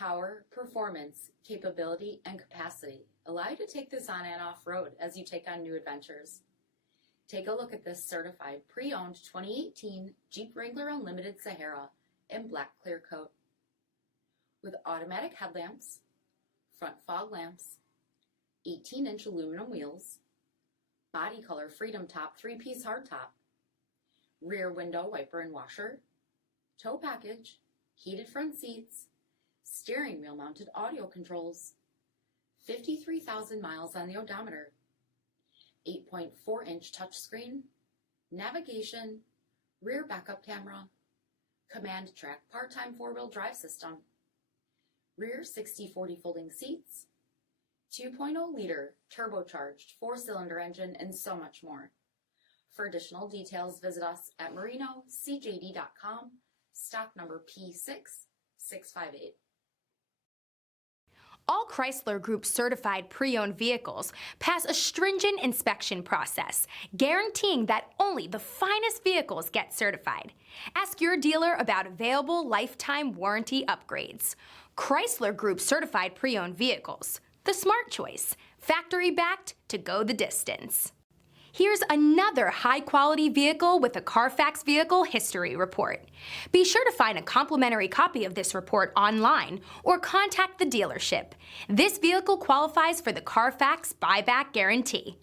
Power, performance, capability, and capacity allow you to take this on and off road as you take on new adventures. Take a look at this certified pre-owned 2018 Jeep Wrangler Unlimited Sahara in black clear coat. With automatic headlamps, front fog lamps, 18-inch aluminum wheels, body color Freedom Top 3-piece hardtop, rear window wiper and washer, tow package, heated front seats, steering wheel mounted audio controls, 53,000 miles on the odometer, 8.4-inch touchscreen, navigation, rear backup camera, command track part-time four-wheel drive system, rear 60/40 folding seats, 2.0-liter turbocharged four-cylinder engine, and so much more. For additional details, visit us at marinocjd.com, stock number P6658. All Chrysler Group certified pre-owned vehicles pass a stringent inspection process, guaranteeing that only the finest vehicles get certified. Ask your dealer about available lifetime warranty upgrades. Chrysler Group certified pre-owned vehicles, the smart choice, factory-backed to go the distance. Here's another high-quality vehicle with a CARFAX vehicle history report. Be sure to find a complimentary copy of this report online or contact the dealership. This vehicle qualifies for the CARFAX buyback guarantee.